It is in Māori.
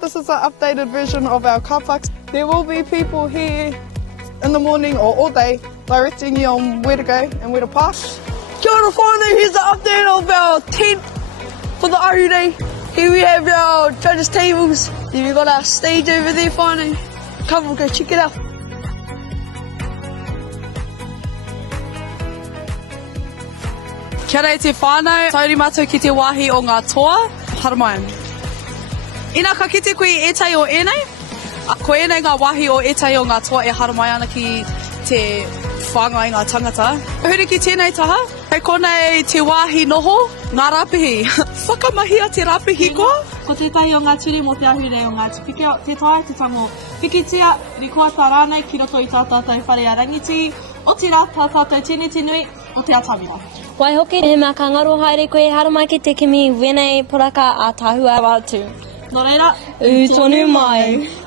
this is an updated version of our car parks. There will be people here in the morning or all day directing you on where to go and where to park. Kia ora whānau, here's the update of our tent for the Aru Day. Here we have our judges' tables. Then we've got our stage over there, whānau. Come on, go check it out. Kia rei te whānau, tauri mātou ki te wāhi o ngā toa, haramai. Ina ka kite koe etai o enei, ko enei ngā wāhi o etai o ngā toa e haramai ana ki te whāngai ngā tangata. Huri ki tēnei taha, hei konei te wāhi noho, ngā rapihi. Whakamahia te rapihi koa? Ko tētahi o ngā tiri mo te ahure o ngā Pikiao, te tae te tango pikitia, rikoa tā rānei ki roto i tā tātou whare a rangiti, o te rā tā tātou tēnei te nui, o te atawira. Wai hoki he mea ka ngaro haere koe haramai ki te kimi wenei poraka a tahua wātu. Nō reira, U tonu mai.